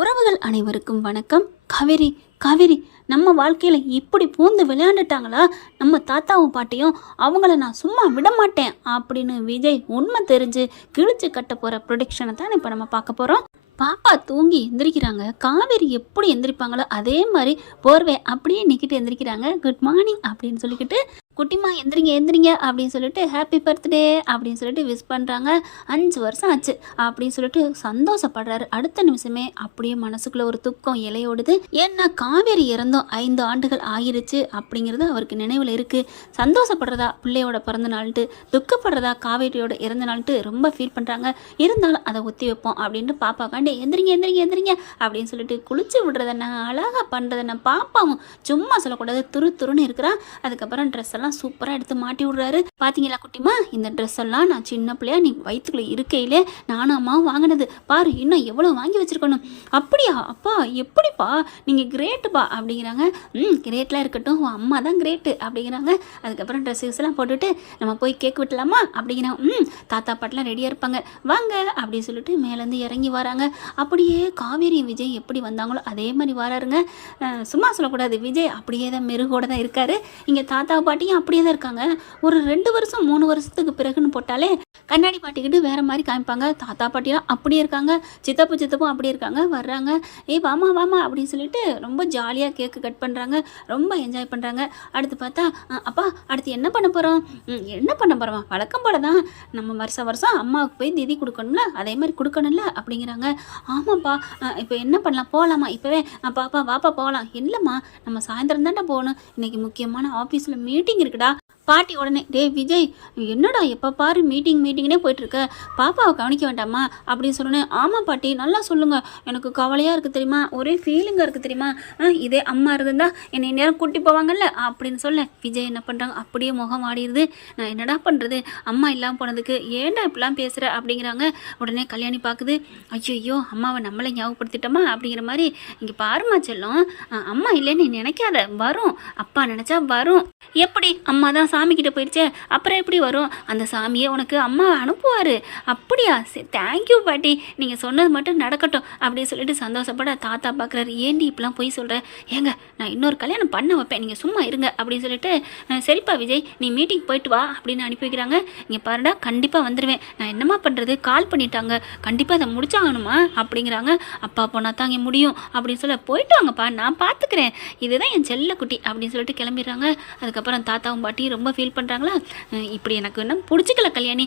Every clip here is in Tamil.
உறவுகள் அனைவருக்கும் வணக்கம். காவேரி காவேரி நம்ம வாழ்க்கையில் இப்படி பூந்து விளையாண்டுட்டாங்களா? நம்ம தாத்தாவும் பாட்டியும் அவங்கள நான் சும்மா விட மாட்டேன் அப்படின்னு விஜய் உண்மை தெரிஞ்சு கிழிச்சு கட்ட போகிற ப்ரொடிக்ஷனை தான் இப்போ நம்ம பார்க்க போகிறோம் பாப்பா தூங்கி எந்திரிக்கிறாங்க. காவேரி எப்படி எந்திரிப்பாங்களோ அதே மாதிரி போர்வை அப்படியே நிக்கிட்டு எந்திரிக்கிறாங்க. குட் மார்னிங் அப்படின்னு சொல்லிக்கிட்டு குட்டிமா எந்திரிங்க எந்திரிங்க அப்படின்னு சொல்லிட்டு ஹாப்பி பர்த்டே அப்படின்னு சொல்லிட்டு விஷ் பண்ணுறாங்க அஞ்சு வருஷம் ஆச்சு அப்படின்னு சொல்லிட்டு சந்தோஷப்படுறாரு. அடுத்த நிமிஷமே அப்படியே மனசுக்குள்ளே ஒரு துக்கம் இலையோடுது ஏன்னா காவேரி இறந்தும் ஐந்து ஆண்டுகள் ஆயிருச்சு அப்படிங்கிறது அவருக்கு நினைவில் இருக்குது சந்தோஷப்படுறதா பிள்ளையோட பிறந்த நாள்ட்டு துக்கப்படுறதா காவேரியோட இறந்த நாள்ட்டு ரொம்ப ஃபீல் பண்ணுறாங்க இருந்தாலும் அதை ஒத்தி வைப்போம் அப்படின்ட்டு பாப்பாக்காண்டி எந்திரிங்க எந்திரிங்க எந்திரிங்க அப்படின்னு சொல்லிட்டு குளிச்சு விடுறதென்ன அழகாக பண்ணுறதென்ன பாப்பாவும் சும்மா சொல்லக்கூடாது துரு துருன்னு இருக்கிறா. அதுக்கப்புறம் ட்ரெஸ் எல்லாம் சூப்பராக எடுத்து மாட்டி விடுறாரு. பார்த்தீங்களா குட்டிமா? இந்த ட்ரெஸ் எல்லாம் நான் சின்ன பிள்ளையா நீ வயிற்றுக்குள்ளே இருக்கையிலே நானும் அம்மாவும் வாங்கினது. பாரு இன்னும் எவ்வளோ வாங்கி வச்சிருக்கணும். அப்படியா? அப்பா எப்படிப்பா? நீங்கள் கிரேட்டுப்பா அப்படிங்கிறாங்க. ம் கிரேட்லாம் இருக்கட்டும். உன் அம்மா தான் கிரேட்டு அப்படிங்கிறாங்க. அதுக்கப்புறம் ட்ரெஸ்ஸஸ் எல்லாம் போட்டுட்டு நம்ம போய் கேக் விட்டலாமா? அப்படிங்கிற ம் தாத்தா பாட்டெலாம் ரெடியாக இருப்பாங்க. வாங்க அப்படின்னு சொல்லிட்டு மேலேருந்து இறங்கி வராங்க. அப்படியே காவேரி விஜய் எப்படி வந்தாங்களோ அதே மாதிரி வராருங்க. சும்மா சொல்லக்கூடாது. விஜய் அப்படியே தான் மெருகோட தான் இருக்காரு. இங்கே தாத்தா பாட்டியும் அப்படியே தான் இருக்காங்க. ஒரு ரெண்டு வருஷம் மூணு வருஷத்துக்கு பிறகுன்னு போட்டாலே கண்ணாடி மாட்டிக்கிட்டு வேற மாதிரி காமிப்பாங்க. தாத்தா பாட்டிலாம் அப்படியே இருக்காங்க. சித்தப்பு சித்தப்பும் அப்படியே இருக்காங்க. வர்றாங்க. ஏய் வாமா வாமா அப்படின்னு சொல்லிட்டு ரொம்ப ஜாலியாக கேக்கு கட் பண்ணுறாங்க ரொம்ப என்ஜாய் பண்ணுறாங்க அடுத்து பார்த்தா அப்பா அடுத்து என்ன பண்ண போகிறோம் என்ன பண்ண போகிறோம் வழக்கம் போல தான் நம்ம வருஷம் வருஷம் அம்மாவுக்கு போய் திதி கொடுக்கணும்ல. அதே மாதிரி கொடுக்கணும்ல அப்படிங்கிறாங்க. ஆமாப்பா. இப்போ என்ன பண்ணலாம்? போகலாமா இப்போவே பாப்பா வாப்பா போகலாம். இல்லைம்மா. நம்ம சாயந்தரம் தானே போகணும். இன்றைக்கி முக்கியமான ஆஃபீஸில் மீட்டிங் இருக்குடா. பாட்டி உடனே டேய் விஜய் என்னடா எப்போ பாரு மீட்டிங் மீட்டிங்னே போயிட்டுருக்க? பாப்பாவை கவனிக்க வேண்டாமா? அப்படின்னு சொன்னேன் ஆமாம் பாட்டி நல்லா சொல்லுங்க. எனக்கு கவலையாக இருக்குது தெரியுமா? ஒரே ஃபீலிங்காக இருக்குது தெரியுமா? ஆ, இதே அம்மா இருந்தா என்னை நேரம் கூட்டி போவாங்கல்ல? அப்படின்னு சொல்ல விஜய் என்ன பண்ணுறாங்க அப்படியே முகம் ஆடிடுது நான் என்னடா பண்ணுறது அம்மா இல்லாமல் போனதுக்கு ஏன்டா இப்படிலாம் பேசுகிற அப்படிங்கிறாங்க. உடனே கல்யாணி பார்க்குது ஐயோ அம்மாவை நம்மளை ஞாபகப்படுத்திட்டோமா? அப்படிங்கிற மாதிரி இங்கே பாருமா செல்லும். அம்மா இல்லைன்னு நினைக்காத. வரும். அப்பா நினச்சா வரும். எப்படி? அம்மா தான் சாமி கிட்ட போயிடுச்சே அப்புறம் எப்படி வரும்? அந்த சாமியை உனக்கு அம்மா அனுப்புவார். அப்படியா? சரி தேங்க்யூ பாட்டி. நீங்கள் சொன்னது மட்டும் நடக்கட்டும் அப்படின்னு சொல்லிட்டு சந்தோஷப்பட தாத்தா பார்க்குறாரு ஏண்டி இப்படிலாம் போய் சொல்கிற ஏங்க நான் இன்னொரு கல்யாணம் பண்ண வைப்பேன். நீங்கள் சும்மா இருங்க அப்படின்னு சொல்லிட்டு சரிப்பா விஜய் நீ மீட்டிங் போயிட்டு வா அப்படின்னு அனுப்பி வைக்கிறாங்க. இங்கே பாருடா கண்டிப்பாக வந்துடுவேன் நான் என்னம்மா பண்ணுறது கால் பண்ணிட்டாங்க. கண்டிப்பாக அதை முடிச்சாகணுமா? அப்படிங்கிறாங்க. அப்பா போனால் தான் இங்கே முடியும் அப்படின்னு சொல்ல போயிட்டு வாங்கப்பா நான் பார்த்துக்கிறேன் இதுதான் என் செல்ல குட்டி அப்படின்னு சொல்லிட்டு கிளம்பிடுறாங்க. அதுக்கப்புறம் தாத்தாவும் பாட்டியும் ரொம்ப ரொம்ப ஃபீல் பண்ணுறாங்களா இப்படி எனக்கு இன்னும் பிடிச்சிக்கல கல்யாணி.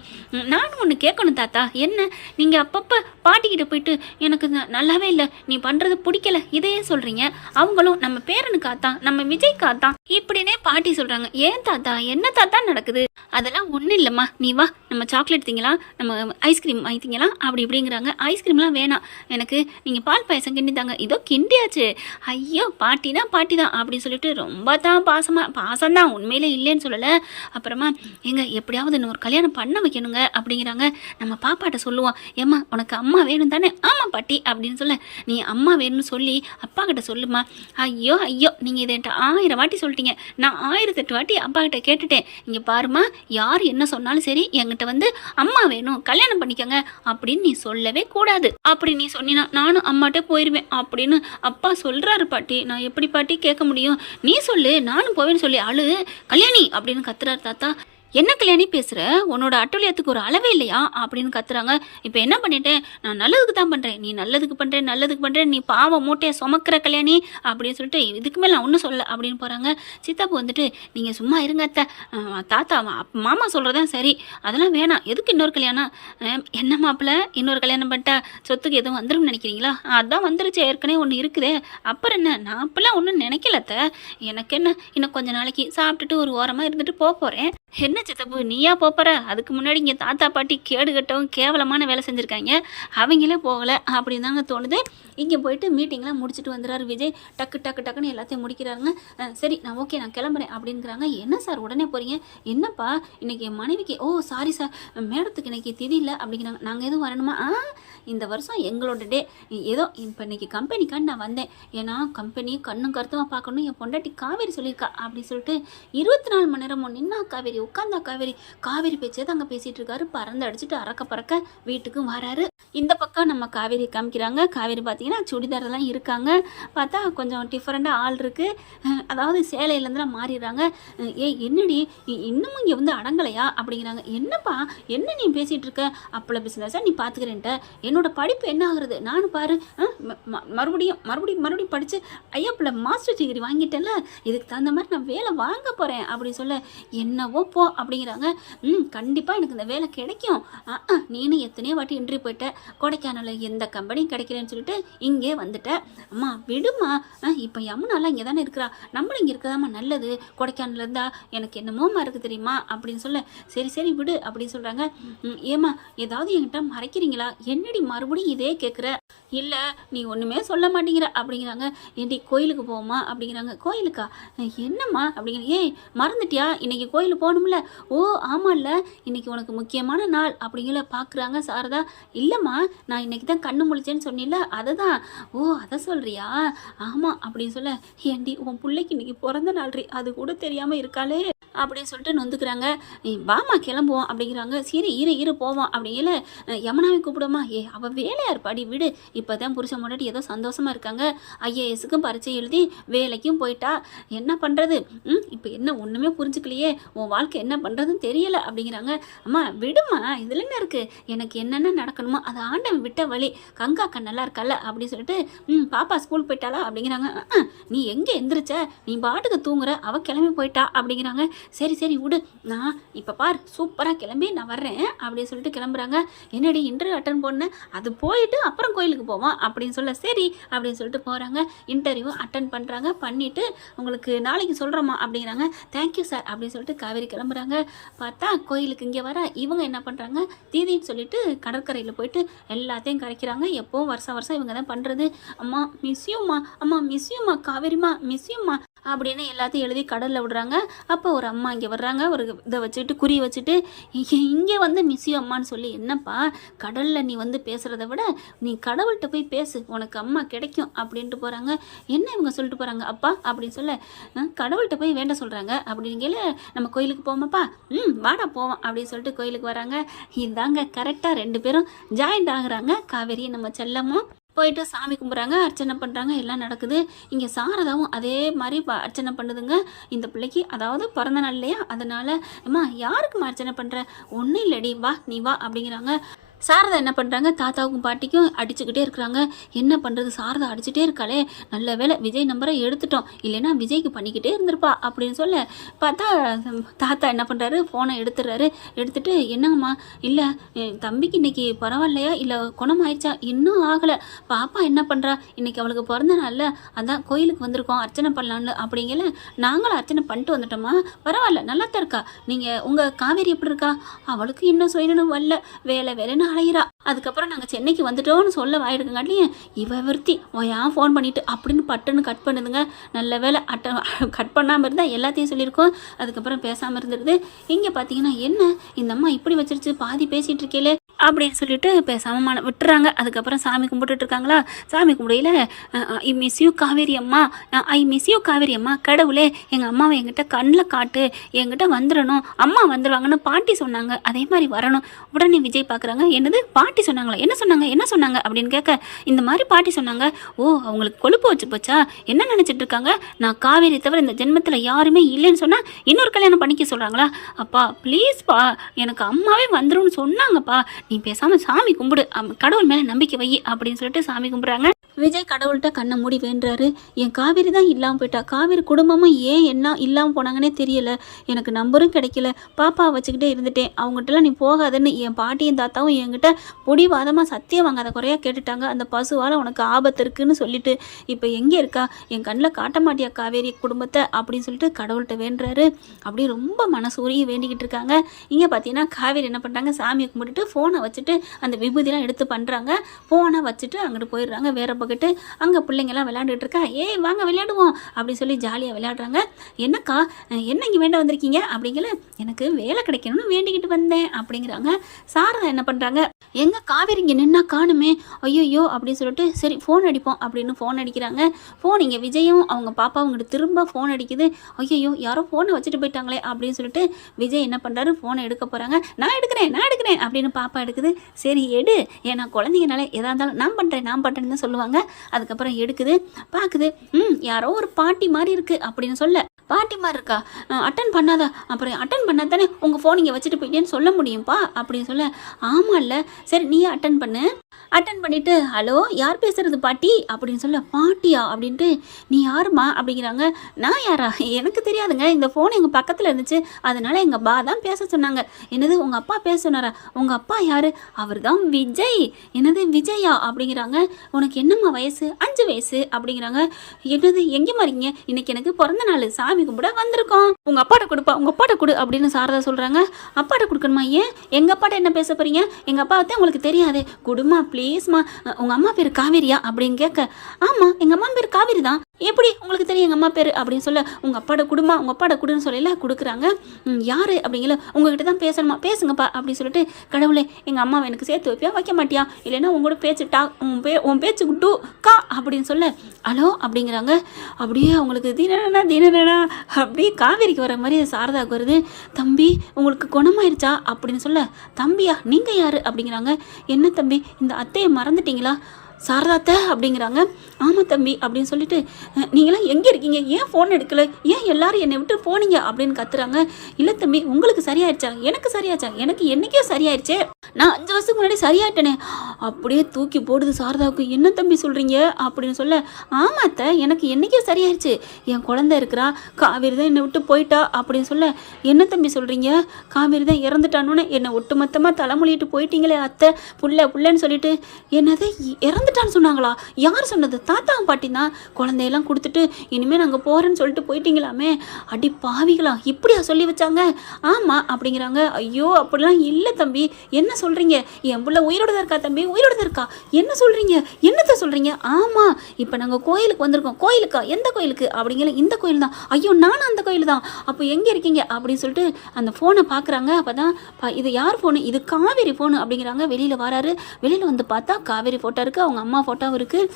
நானும் ஒன்று கேட்கணும் தாத்தா. என்ன? நீங்கள் அப்பப்போ பாட்டிக்கிட்ட போயிட்டு எனக்கு நல்லாவே இல்லை. நீ பண்ணுறது பிடிக்கல. இதையே சொல்கிறீங்க அவங்களும் நம்ம பேரனுக்காத்தான் நம்ம விஜய்க்காத்தான் இப்படின்னே பாட்டி சொல்கிறாங்க ஏன் தாத்தா? என்ன தாத்தா நடக்குது? அதெல்லாம் ஒன்றும் இல்லைம்மா. நீ வா நம்ம சாக்லேட் திங்கலாம் நம்ம ஐஸ்கிரீம் வாங்கி திங்கலாம் அப்படி இப்படிங்கிறாங்க. ஐஸ்கிரீம்லாம் வேணாம். எனக்கு நீங்கள் பால் பாயசம் கிண்டி தாங்க. இதோ கிண்டியாச்சு. ஐயோ பாட்டினா பாட்டி தான் அப்படின்னு சொல்லிட்டு ரொம்ப தான் பாசமாக பாசம் தான் உண்மையிலே இல்லைன்னு சொல்லலை. அப்புறமா எங்க எப்படியாவது இன்னொரு கல்யாணம் பண்ண வைக்கணுங்க அப்படிங்கிறாங்க. நம்ம பாப்பாட்ட சொல்லுவோம் ஏம்மா உனக்கு அம்மா வேணும் தானே? ஆமாம் பாட்டி அப்படின்னு சொல்ல நீ அம்மா வேணும்னு சொல்லி அப்பா கிட்ட சொல்லுமா. ஐயோ ஐயோ நீங்கள் இதை ஆயிரம் வாட்டி சொல்லிட்டீங்க. நான் ஆயிரத்தெட்டு வாட்டி அப்பா கிட்ட கேட்டுட்டேன். இங்கே பாருமா யார் என்ன சொன்னாலும் சரி என்கிட்ட வந்து அம்மா வேணும் கல்யாணம் பண்ணிக்கோங்க அப்படின்னு நீ சொல்லவே கூடாது. அப்படி நீ சொன்னீன்னா நானும் அம்மாட்டே போயிடுவேன் அப்படின்னு அப்பா சொல்றாரு பாட்டி. நான் எப்படி பாட்டி கேட்க முடியும்? நீ சொல்லு நானும் போவேன்னு சொல்லி அழு. கல்யாணி அப்படின்னு கத்துறாரு தாத்தா. என்ன கல்யாணி பேசுகிற உன்னோட அட்டூழியத்துக்கு ஒரு அளவே இல்லையா? அப்படின்னு கத்துறாங்க. இப்போ என்ன பண்ணிட்டேன்? நான் நல்லதுக்கு தான் பண்ணுறேன் நீ நல்லதுக்கு பண்ணுறேன் நல்லதுக்கு பண்ணுறேன் நீ பாவ மூட்டையை சுமக்கிற கல்யாணி அப்படின்னு சொல்லிட்டு இதுக்கு மேலே நான் ஒன்றும் சொல்ல அப்படின்னு போகிறாங்க சித்தப்பு வந்துட்டு நீங்கள் சும்மா இருங்க அத்தை. தாத்தா மாமா சொல்கிறதான் சரி. அதெல்லாம் வேணாம். எதுக்கு இன்னொரு கல்யாணம்? என்ன மாப்பிள்ள இன்னொரு கல்யாணம் பண்ணிட்டா சொத்துக்கு எதுவும் வந்துரும்னு நினைக்கிறீங்களா? அதான் வந்துருச்சு. ஏற்கனவே ஒன்று இருக்குதே. அப்புறம் என்ன? நான் அப்பெல்லாம் ஒன்றும் நினைக்கலத்த எனக்கு என்ன? இன்னும் கொஞ்ச நாளைக்கு சாப்பிட்டுட்டு ஒரு ஓரமாக இருந்துட்டு போக போகிறேன் என்ன சித்தப்பு நீயா போப்பற? அதுக்கு முன்னாடி இங்கே தாத்தா பாட்டி கேடு கட்டவும் கேவலமான வேலை செஞ்சுருக்காங்க. அவங்களே போகலை அப்படின்னு தாங்க தோணுது. இங்கே போயிட்டு மீட்டிங்லாம் முடிச்சுட்டு வந்துடுறாரு விஜய். டக்கு டக்கு டக்குன்னு எல்லாத்தையும் முடிக்கிறாங்க சரி நான் ஓகே நான் கிளம்புறேன் அப்படிங்கிறாங்க. என்ன சார் உடனே போகிறீங்க என்னப்பா இன்னைக்கு என் மனைவிக்கு ஓ சாரி சார் மேடத்துக்கு இன்றைக்கி திதி இல்லை அப்படிங்கிறாங்க. நாங்கள் எதுவும் வரணுமா? ஆ இந்த வருஷம் எங்களோட டே ஏதோ இப்போ இன்னைக்கு கம்பெனிக்கான்னு நான் வந்தேன். ஏன்னா கம்பெனி கண்ணும் கருத்துமாக பார்க்கணும். என் பொண்டாட்டி காவேரி சொல்லியிருக்கா அப்படி சொல்லிட்டு இருபத்தி நாலு மணி நேரமும் நின்னா காவேரி உட்காந்தா காவேரி. காவேரி பேச்சே தான் அங்கே பேசிகிட்டு இருக்காரு. பறந்து அடிச்சுட்டு அறக்க பறக்க வீட்டுக்கும் வராரு. இந்த பக்கம் நம்ம காவேரி காமிக்கிறாங்க. காவேரி பார்த்தீங்கன்னா சுடிதார் சுடிதாரெல்லாம் இருக்காங்க. பார்த்தா கொஞ்சம் டிஃப்ரெண்ட்டாக ஆள் இருக்குது அதாவது சேலையிலேருந்துலாம் மாறிடுறாங்க. ஏ என்னடி? இன்னமும் இங்கே வந்து அடங்கலையா? அப்படிங்கிறாங்க. என்னப்பா? என்ன நீ பேசிகிட்டு இருக்க? அப்பள பிஸ்னஸாக நீ பார்த்துக்கிறேன்ட்ட என்னோட படிப்பு என்ன ஆகுறது? நானும் பாரு. ம- ம- மறுபடியும் மறுபடியும் மறுபடியும் படித்து ஐயா பிள்ளை மாஸ்டர் டிகிரி வாங்கிட்டேன்ல. இதுக்கு தகுந்த மாதிரி நான் வேலை வாங்க போகிறேன் அப்படி சொல்ல என்னவோ போ அப்படிங்கிறாங்க. ம் கண்டிப்பாக எனக்கு இந்த வேலை கிடைக்கும். நீனும் எத்தனையோ வாட்டி இன்ட்ரி போயிட்ட. கொடைக்கானலில் எந்த கம்பெனியும் கிடைக்கலன்னு சொல்லிட்டு இங்கே வந்துட்டேன் அம்மா விடுமா? இப்போ யமுனாலாம் இங்கே தானே இருக்கிறா. நம்மளும் இங்கே இருக்கதாம்மா நல்லது. கொடைக்கானல் இருந்தால் எனக்கு என்னமோமா இருக்குது தெரியுமா? அப்படின்னு சொல்ல சரி சரி விடு அப்படின்னு சொல்கிறாங்க ஏமா ஏதாவது என்கிட்ட மறைக்கிறீங்களா? என்னடி மறுபடியும் இதே கேட்குற இல்லை நீ ஒன்றுமே சொல்ல மாட்டேங்கிற அப்படிங்கிறாங்க. ஏண்டி கோயிலுக்கு போவோமா? அப்படிங்கிறாங்க. கோயிலுக்கா? என்னம்மா? அப்படிங்கிற ஏய் மறந்துட்டியா? இன்றைக்கி கோயிலுக்கு போகணும்ல. ஓ ஆமாம்ல இன்றைக்கி உனக்கு முக்கியமான நாள் அப்படிங்கிற பார்க்குறாங்க சாரதா. இல்லைம்மா நான் இன்னைக்கு தான் கண்ணு முழிச்சேன்னு சொன்னில அதை தான் ஓ அதை சொல்கிறியா ஆமாம் அப்படின்னு சொல்ல ஏண்டி உன் பிள்ளைக்கு இன்னைக்கு பிறந்த நாள்ரி அது கூட தெரியாமல் இருக்காளே. அப்படின்னு சொல்லிட்டு நொந்துக்கிறாங்க. வாமா கிளம்புவோம் அப்படிங்கிறாங்க. சரி இரு இரு போவோம் அப்படிங்கல. யமுனாவை கூப்பிடுமா ஏ அவள் வேலையாக இருப்பாடி விடு. இப்போ தான் புருஷன் முன்னாடி ஏதோ சந்தோஷமாக இருக்காங்க. ஐஏஎஸுக்கும் பரீட்சை எழுதி வேலைக்கும் போயிட்டா. என்ன பண்ணுறது ம் இப்போ என்ன ஒன்றுமே புரிஞ்சுக்கலையே. உன் வாழ்க்கை என்ன பண்ணுறதுன்னு தெரியல அப்படிங்கிறாங்க. அம்மா விடுமா இதில் என்ன இருக்குது எனக்கு என்னென்ன நடக்கணுமோ அது ஆண்டவன் விட்ட வழி. கங்காக்கா நல்லா இருக்கல்ல அப்படின்னு சொல்லிட்டு ம் பாப்பா ஸ்கூல் போயிட்டாளா? அப்படிங்கிறாங்க. நீ எங்கே எந்திரிச்ச? நீ பாட்டுக்கு தூங்குற அவள் கிளம்பி போயிட்டா அப்படிங்கிறாங்க. சரி சரி விடு. நான் இப்போ பார் சூப்பராக கிளம்பி நான் வர்றேன். அப்படின்னு சொல்லிட்டு கிளம்புறாங்க. என்னடி இன்டர்வியூ அட்டன் பண்ணேன் அது போயிட்டு அப்புறம் கோயிலுக்கு போவோம் அப்படின்னு சொல்ல சரி அப்படின்னு சொல்லிட்டு போகிறாங்க இன்டர்வியூ அட்டன் பண்ணுறாங்க பண்ணிவிட்டு உங்களுக்கு நாளைக்கு சொல்கிறோமா அப்படிங்கிறாங்க. தேங்க்யூ சார் அப்படின்னு சொல்லிட்டு காவேரி கிளம்புறாங்க. பார்த்தா கோயிலுக்கு இங்கே வர இவங்க என்ன பண்ணுறாங்க தீதின்னு சொல்லிட்டு கடற்கரையில் போயிட்டு எல்லாத்தையும் கரைக்கிறாங்க. எப்போவும் வருஷம் வருஷம் இவங்க தான் பண்ணுறது அம்மா மிஸ்யூம்மா அம்மா மிஸ்யூம்மா காவேரிம்மா மிஸ்யூம்மா அப்படின்னு எல்லாத்தையும் எழுதி கடலில் விடுறாங்க. அப்போ ஒரு அம்மா இங்கே வர்றாங்க. ஒரு இதை வச்சுட்டு குறி வச்சுட்டு இங்கே வந்து மிஸ்யூ அம்மான்னு சொல்லி என்னப்பா கடலில் நீ வந்து பேசுகிறத விட நீ கடவுள்கிட்ட போய் பேசு. உனக்கு அம்மா கிடைக்கும். அப்படின்ட்டு போகிறாங்க என்ன இவங்க சொல்லிட்டு போகிறாங்க அப்பா அப்படின்னு சொல்ல கடவுள்கிட்ட போய் வேண்ட சொல்கிறாங்க அப்படிங்கல நம்ம கோயிலுக்கு போமாப்பா ம் வாடா போவோம். அப்படின்னு சொல்லிட்டு கோயிலுக்கு வராங்க. இதாங்க கரெக்டாக ரெண்டு பேரும் ஜாயிண்ட் ஆகுறாங்க. காவேரி நம்ம செல்லமும். போயிட்டு சாமி கும்பிட்றாங்க அர்ச்சனை பண்ணுறாங்க எல்லாம் நடக்குது. இங்கே சாரதாவும் அதே மாதிரி அர்ச்சனை பண்ணுதுங்க. இந்த பிள்ளைக்கு அதாவது பிறந்த நாள் இல்லையா? அதனால் அம்மா யாருக்குமா அர்ச்சனை பண்ணுற ஒன்றும் இல்லடி வா நீ வா அப்படிங்கிறாங்க. சாரதா என்ன பண்ணுறாங்க தாத்தாவுக்கும் பாட்டிக்கும் அடிச்சுக்கிட்டே இருக்கிறாங்க. என்ன பண்ணுறது சாரதா அடிச்சுட்டே இருக்காளே. நல்ல வேளை விஜய் நம்பரை எடுத்துட்டோம். இல்லைன்னா விஜய்க்கு பண்ணிக்கிட்டே இருந்திருப்பா அப்படின்னு சொல்ல பார்த்தா தாத்தா என்ன பண்ணுறாரு ஃபோனை எடுத்துடுறாரு. எடுத்துட்டு என்னங்கம்மா? இல்லை என் தம்பிக்கு இன்னைக்கு பரவாயில்லையா? இல்லை குணமாயிடுச்சா இன்னும் ஆகலை. பாப்பா என்ன பண்ணுறா இன்னைக்கு அவளுக்கு பிறந்த நாளில் அதான் கோயிலுக்கு வந்திருக்கோம். அர்ச்சனை பண்ணலான்னு அப்படிங்கல நாங்களும் அர்ச்சனை பண்ணிட்டு வந்துட்டோமா பரவாயில்ல. நல்லா தான் இருக்கா. நீங்கள் உங்கள் காவேரி எப்படி இருக்கா? அவளுக்கு இன்னும் சுயனும் வரல. வேலை வேலைன்னு அலையிறா. அதுக்கப்புறம் நாங்கள் சென்னைக்கு வந்துட்டோம்னு சொல்ல வாயிடுங்காட்டியும் இவ விருத்தி ஏன் ஃபோன் பண்ணிட்டு அப்படின்னு பட்டுன்னு கட் பண்ணுதுங்க. நல்ல வேலை அட்ட கட் பண்ணாமல் இருந்தால் எல்லாத்தையும் சொல்லியிருக்கோம். அதுக்கப்புறம் பேசாமல் இருந்துருது. இங்கே பார்த்தீங்கன்னா என்ன? இந்த அம்மா இப்படி வச்சிருச்சு. பாதி பேசிகிட்டு இருக்கேலே அப்படின்னு சொல்லிட்டு பேசாமல் விட்டுறாங்க. அதுக்கப்புறம் சாமி கும்பிட்டுட்டு இருக்காங்களா? சாமி கும்பிடையில ஐ மிஸ் யூ காவேரி அம்மா. ஐ மிஸ் யூ காவேரி அம்மா. கடவுளே எங்கள் அம்மாவை என்கிட்ட கண்ணில் காட்டு. என்கிட்ட வந்துடணும். அம்மா வந்துடுவாங்கன்னு பாட்டி சொன்னாங்க. அதே மாதிரி வரணும். உடனே விஜய் பார்க்குறாங்க என்னது? பாட்டி சொன்னாங்களா? என்ன சொன்னாங்க? என்ன சொன்னாங்க? அப்படின்னு கேட்க இந்த மாதிரி பாட்டி சொன்னாங்க. ஓ அவங்களுக்கு கொழுப்பு வச்சு போச்சா? என்ன நினச்சிட்டு இருக்காங்க? நான் காவேரி தவிர இந்த ஜென்மத்தில் யாருமே இல்லைன்னு சொன்னால் இன்னொரு கல்யாணம் பண்ணிக்க சொல்கிறாங்களா அப்பா ப்ளீஸ்ப்பா எனக்கு அம்மாவே வந்துடும் சொன்னாங்கப்பா. நீ பேசாமல் சாமி கும்பிடு. கடவுள் மேலே நம்பிக்கை வை அப்படின்னு சொல்லிட்டு சாமி கும்பிட்றாங்க. விஜய் கடவுள்கிட்ட கண்ணை மூடி வேண்டுறாரு. என் காவேரி தான் இல்லாமல் போயிட்டா? காவேரி குடும்பமும் ஏன் என்ன இல்லாமல் போனாங்கன்னே தெரியல. எனக்கு நம்பரும் கிடைக்கல. பாப்பா வச்சுக்கிட்டே இருந்துட்டேன். அவங்ககிட்டலாம் நீ போகாதன்னு என் பாட்டியும் தாத்தாவும் என்கிட்ட பிடிவாதமாக சத்தியம் வாங்காத குறையாக கேட்டுட்டாங்க. அந்த பசுவால் உனக்கு ஆபத்து இருக்குன்னு சொல்லிட்டு. இப்போ எங்கே இருக்கா? என் கண்ணில் காட்ட மாட்டியா காவேரி குடும்பத்தை? அப்படின்னு சொல்லிட்டு கடவுள்கிட்ட வேண்டுறாரு. அப்படியே ரொம்ப மனசு உரிய வேண்டிக்கிட்டு இருக்காங்க. இங்கே பார்த்தீங்கன்னா காவேரி என்ன பண்ணுறாங்க சாமியை கும்பிட்டுட்டு ஃபோனை வச்சுட்டு அந்த விபூதிலாம் எடுத்து பண்ணுறாங்க ஃபோனை வச்சுட்டு அங்கிட்டு போயிடுறாங்க. வேறு பக்கத்து அங்கே பிள்ளைங்கெல்லாம் விளையாண்டுட்டு இருக்கா ஏய் வாங்க விளையாடுவோம். அப்படின்னு சொல்லி ஜாலியாக விளையாடுறாங்க. என்னக்கா என்ன இங்கே வேண்ட வந்திருக்கீங்க? அப்படிங்கிற எனக்கு வேலை கிடைக்கணும்னு வேண்டிக்கிட்டு வந்தேன். அப்படிங்கிறாங்க. சாரதா என்ன பண்ணுறாங்க எங்கே காவேரி இங்கே நின்னா காணுமே. ஐயோ அப்படின்னு சொல்லிட்டு சரி ஃபோன் அடிப்போம். அப்படின்னு ஃபோன் அடிக்கிறாங்க. ஃபோன் இங்கே விஜயும் அவங்க பாப்பாவுங்கிட்ட திரும்ப ஃபோன் அடிக்குது. ஐயோ யாரோ ஃபோனை வச்சுட்டு போயிட்டாங்களே. அப்படின்னு சொல்லிட்டு விஜய் என்ன பண்ணுறாரு ஃபோனை எடுக்க போகிறாங்க நான் எடுக்கிறேன் நான் எடுக்கிறேன். அப்படின்னு பாப்பா எடுக்குது. சரி எடு. ஏன்னா குழந்தைங்கனால எதாக இருந்தாலும் நான் பண்ணுறேன் நான் பண்ணுறேன்னு தான் சொல்லுவாங்க அதுக்கப்புறம் எடுக்குது. பார்க்குது ம் யாரோ ஒரு பாட்டி மாதிரி இருக்குது அப்படின்னு சொல்ல. பாட்டி மாதிரி இருக்கா? அட்டன் பண்ணாதா? அப்புறம் அட்டன் பண்ணா தானே உங்கள் ஃபோன் இங்கே வச்சுட்டு போயிட்டேன்னு சொல்ல முடியும்ப்பா அப்படின்னு சொல்ல. ஆமாம் இல்லை சரி நீயே அட்டன் பண்ணு. அட்டன் பண்ணிவிட்டு ஹலோ யார் பேசுகிறது பாட்டி? அப்படின்னு சொல்ல பாட்டியா? அப்படின்ட்டு நீ யாருமா அப்படிங்கிறாங்க. நான் யாரா? எனக்கு தெரியாதுங்க. இந்த ஃபோன் எங்கள் பக்கத்தில் இருந்துச்சு. அதனால எங்கள் அப்பா தான் பேச சொன்னாங்க. என்னது உங்கள் அப்பா பேச சொன்னாரா? உங்கள் அப்பா யார்? அவர் தான் விஜய். என்னது விஜயா? அப்படிங்கிறாங்க. உனக்கு என்னம்மா வயசு? அஞ்சு வயசு. அப்படிங்கிறாங்க. என்னது எங்கே மாறிங்க இன்னைக்கு எனக்கு பிறந்த நாள். சாமி கும்பிட வந்திருக்கோம். உங்கள் அப்பாட்ட கொடுப்பா உங்கள் அப்பாட்ட கொடு அப்படின்னு சாரதா சொல்கிறாங்க அப்பாட்ட கொடுக்கணுமா ஏன்? எங்கள் அப்பாட்ட என்ன பேச போகிறீங்க எங்கள் அப்பா தான் உங்களுக்கு தெரியாது. குடும்பம் ப்ளீஸ்மா உங்கள் அம்மா பேர் காவேரியா அப்படின்னு கேட்க ஆமாம் எங்கள் அம்மா பேர் காவேரி தான் எப்படி? உங்களுக்கு தெரியும் எங்கள் அம்மா பேர் அப்படின்னு சொல்ல உங்கள் அப்பாட குடுமா உங்கள் அப்பாட குடுன்னு சொல்லல கொடுக்குறாங்க. யார் அப்படிங்கிற உங்ககிட்ட தான் பேசணுமா? பேசுங்கப்பா அப்படின்னு சொல்லிட்டு கடவுளே எங்கள் அம்மாவை எனக்கு சேர்த்து வைப்பியா? வைக்க மாட்டியா? இல்லைன்னா உங்களோட பேச்சு டா உன் பே உன் பேச்சு டூ கா அப்படின்னு சொல்ல ஹலோ அப்படிங்கிறாங்க. அப்படியே அவங்களுக்கு தினனா தினனா அப்படியே காவேரிக்கு வர மாதிரி சாரதாவுக்கு வருது. தம்பி உங்களுக்கு குணமாயிருச்சா? அப்படின்னு சொல்ல தம்பியா நீங்கள் யார்? அப்படிங்கிறாங்க. என்ன தம்பி இந்த அத்தையை மறந்துட்டீங்களா? சாரதாத்த அப்படிங்கிறாங்க. ஆமாம் தம்பி அப்படின்னு சொல்லிட்டு நீங்களாம் எங்கே இருக்கீங்க? ஏன் ஃபோன் எடுக்கல? ஏன் எல்லாரும் என்னை விட்டு போனீங்க? அப்படின்னு கத்துறாங்க. இல்லை தம்பி உங்களுக்கு சரியாயிடுச்சா எனக்கு சரியாச்சா? எனக்கு என்னைக்கே சரியாயிடுச்சே நான் அஞ்சு வருஷத்துக்கு முன்னாடி சரியாயிட்டேனே. அப்படியே தூக்கி போடுது சாரதாவுக்கு. என்ன தம்பி சொல்கிறீங்க அப்படின்னு சொல்ல ஆமாத்த எனக்கு என்றைக்கே சரியாயிடுச்சு என் குழந்தை இருக்கிறா. காவேரி தான் என்னை விட்டு போயிட்டா. அப்படின்னு சொல்ல என்ன தம்பி சொல்கிறீங்க காவேரி தான் இறந்துட்டானோன்னு என்னை ஒட்டுமொத்தமாக தலைமொழிட்டு போயிட்டீங்களே அத்தை. புள்ள புள்ளன்னு சொல்லிட்டு என்னது இறந்துட்டு இறந்துட்டான்னு சொன்னாங்களா? யார் சொன்னது? தாத்தா பாட்டி தான் குழந்தையெல்லாம் கொடுத்துட்டு இனிமேல் நாங்கள் போகிறேன்னு சொல்லிட்டு போயிட்டீங்களாமே? அடி பாவிகளா இப்படியா சொல்லி வச்சாங்க? ஆமாம் அப்படிங்கிறாங்க. ஐயோ அப்படிலாம் இல்லை தம்பி. என்ன சொல்கிறீங்க என் பிள்ளை உயிரோட தான் இருக்கா தம்பி? உயிரோட தான் இருக்கா? என்ன சொல்கிறீங்க என்னத்தை சொல்கிறீங்க ஆமாம் இப்போ நாங்கள் கோயிலுக்கு வந்திருக்கோம். கோயிலுக்கா? எந்த கோயிலுக்கு? அப்படிங்கிற இந்த கோயில் தான். ஐயோ நானும் அந்த கோயில் தான். அப்போ எங்கே இருக்கீங்க? அப்படின்னு சொல்லிட்டு அந்த ஃபோனை பார்க்குறாங்க அப்போ தான் இது யார் ஃபோனு இது காவேரி ஃபோனு அப்படிங்கிறாங்க. வெளியில் வராரு. வெளியில் வந்து பார்த்தா காவேரி ஃபோட்டோ இருக்குது அவங்க அம்மா ஃபோட்டோவும் இருக்குது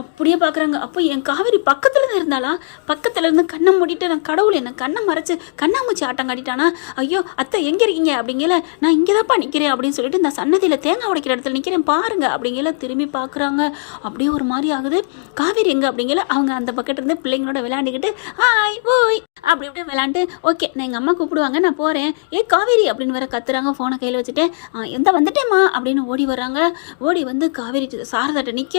அப்படியே பார்க்குறாங்க அப்போ என் காவேரி பக்கத்தில் இருந்து இருந்தாளா? பக்கத்தில் இருந்து கண்ணை மூடிட்டு நான் கடவுள் என்ன கண்ணை மறைச்சு கண்ணாமூச்சி ஆட்டம் காட்டிட்டானா? ஐயோ அத்தை எங்கே இருக்கீங்க? அப்படிங்கல நான் இங்கே தான்ப்பா நிற்கிறேன் அப்படின்னு சொல்லிட்டு இந்த சன்னதியில் தேங்காய் உடைக்கிற இடத்துல நிற்கிறேன் பாருங்க அப்படிங்கல திரும்பி பார்க்குறாங்க அப்படியே ஒரு மாதிரி ஆகுது. காவேரி எங்கே? அப்படிங்கல அவங்க அந்த பக்கத்துலேருந்து பிள்ளைங்களோட விளையாண்டுக்கிட்டு ஹாய் ஓய் அப்படி இப்படி விளாண்டு ஓகே நான் எங்கள் அம்மா கூப்பிடுவாங்க நான் போகிறேன் ஏ காவேரி அப்படின்னு வேற கத்துறாங்க ஃபோனை கையில் வச்சுட்டு "ஆ, எந்த வந்துட்டேம்மா அப்படின்னு ஓடி வர்றாங்க. ஓடி வந்து காவேரி சாரதாட்ட நிற்க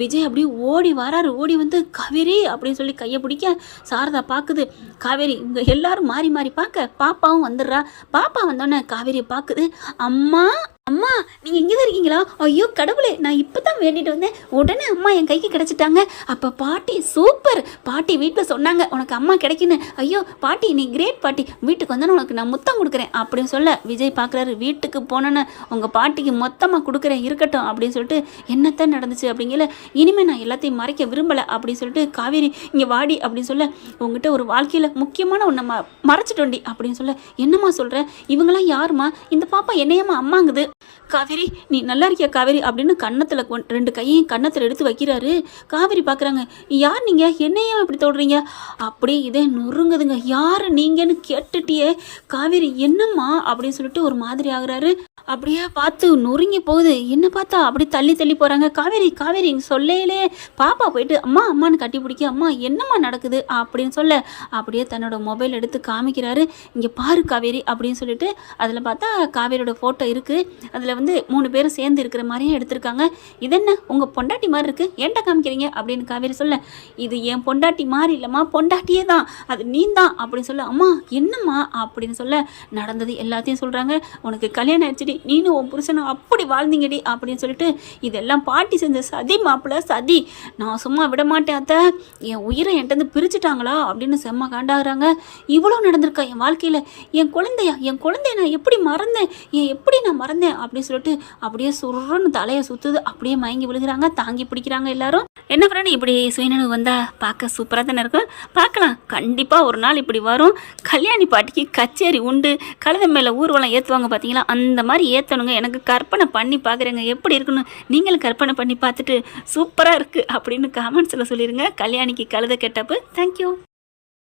விஜய் அப்படியே ஓடி வராரு. ஓடி வந்து காவேரி! அப்படின்னு சொல்லி கையை பிடிக்க சாரதா பார்க்குது காவேரி இங்கே எல்லாரும் மாறி மாறி பார்க்க பாப்பாவும் வந்துடுறா. பாப்பா வந்தோடனே காவேரியை பார்க்குது அம்மா! அம்மா நீங்கள் இங்கே தான் இருக்கீங்களா? ஐயோ கடவுளே நான் இப்போ தான் வேண்டிட்டு வந்தேன். உடனே அம்மா என் கைக்கு கிடச்சிட்டாங்க. அப்போ பாட்டி சூப்பர். பாட்டி வீட்டில் சொன்னாங்க உனக்கு அம்மா கிடைக்குன்னு. ஐயோ பாட்டி நீ கிரேட் பாட்டி. வீட்டுக்கு வந்தோன்னு உனக்கு நான் முத்தம் கொடுக்குறேன். அப்படின்னு சொல்ல விஜய் பார்க்குறாரு வீட்டுக்கு போனோன்னு உங்கள் பாட்டிக்கு மொத்தமாக கொடுக்குறேன் இருக்கட்டும். அப்படின்னு சொல்லிட்டு என்னத்தான் நடந்துச்சு? அப்படிங்கல இனிமேல் நான் எல்லாத்தையும் மறைக்க விரும்பலை. அப்படின்னு சொல்லிட்டு காவேரி இங்கே வாடி. அப்படின்னு சொல்ல உங்ககிட்ட ஒரு வாழ்க்கையில் முக்கியமான ஒன்றை ம மறைச்சிட்டோண்டி. அப்படின்னு சொல்ல என்னம்மா சொல்கிறேன் இவங்களாம் யாரும்மா? இந்த பாப்பா என்னையம்மா அம்மாங்குது. காவேரி நீ நல்லா இருக்கியா காவேரி? அப்படின்னு கன்னத்தில் ரெண்டு கையையும் கன்னத்தில் எடுத்து வைக்கிறாரு. காவேரி பார்க்குறாங்க யார் நீங்கள் என்னையும் இப்படி தொடுறீங்க? அப்படி இதே நொறுங்குதுங்க. யார் நீங்கன்னு கேட்டுட்டியே காவேரி என்னம்மா? அப்படின்னு சொல்லிட்டு ஒரு மாதிரி ஆகுறாரு. அப்படியே பார்த்து நொறுங்கி போகுது. என்ன பார்த்தா? அப்படி தள்ளி தள்ளி போகிறாங்க காவேரி காவேரி சொல்லையிலே பாப்பா போயிட்டு அம்மா அம்மான்னு கட்டி பிடிக்க அம்மா என்னம்மா நடக்குது? அப்படின்னு சொல்ல அப்படியே தன்னோட மொபைல் எடுத்து காமிக்கிறாரு. இங்கே பாரு காவேரி அப்படின்னு சொல்லிட்டு அதில் பார்த்தா காவேரியோட ஃபோட்டோ இருக்குது அதில் வந்து மூணு பேரும் சேர்ந்து இருக்கிற மாதிரியே எடுத்திருக்காங்க. இது என்ன? உங்கள் பொண்டாட்டி மாதிரி இருக்குது ஏன்டா காமிக்கிறீங்க? அப்படின்னு காவேரி சொல்ல இது என் பொண்டாட்டி மாதிரி இல்லைம்மா பொண்டாட்டியே தான். அது நீ தான் அப்படின்னு சொல்ல அம்மா என்னம்மா அப்படின்னு சொல்ல நடந்தது எல்லாத்தையும் சொல்கிறாங்க உனக்கு கல்யாணம் ஆயிடுச்சுடி நீனும் உன் புருஷனும் அப்படி வாழ்ந்தீங்கடி அப்படின்னு சொல்லிட்டு இதெல்லாம் பாட்டி செஞ்ச சதி மாப்பிள்ள சதி. நான் சும்மா விட மாட்டேன் அத்தை. என் உயிரை என்கிட்ட பிரிச்சுட்டாங்களா அப்படின்னு செம்ம காண்டாகிறாங்க. இவ்வளோ நடந்திருக்கா என் வாழ்க்கையில்? என் குழந்தையா? என் குழந்தைய நான் எப்படி மறந்தேன்? ஏன் எப்படி நான் மறந்தேன்? அப்படின்னு சொல்லிட்டு அப்படியே சுருன்னு தலையை சுற்றுது அப்படியே மயங்கி விழுகிறாங்க. தாங்கி பிடிக்கிறாங்க எல்லாரும். என்ன ஃப்ரெண்ட் இப்படி சுயநினைவு வந்தால் பார்க்க சூப்பராக தானே இருக்கும்? பார்க்கலாம். கண்டிப்பாக ஒரு நாள் இப்படி வரும். கல்யாணி பாட்டிக்கு கச்சேரி உண்டு. கழுத மேலே ஊர்வலம் ஏற்றுவாங்க பார்த்தீங்களா அந்த மாதிரி ஏற்றணுங்க எனக்கு கற்பனை பண்ணி பார்க்குறேங்க எப்படி இருக்குன்னு நீங்களும் கற்பனை பண்ணி பார்த்துட்டு சூப்பராக இருக்குது அப்படின்னு காமெண்ட்ஸில் சொல்லிடுங்க கல்யாணிக்கு கழுத கெட்டப்பு தேங்க்யூ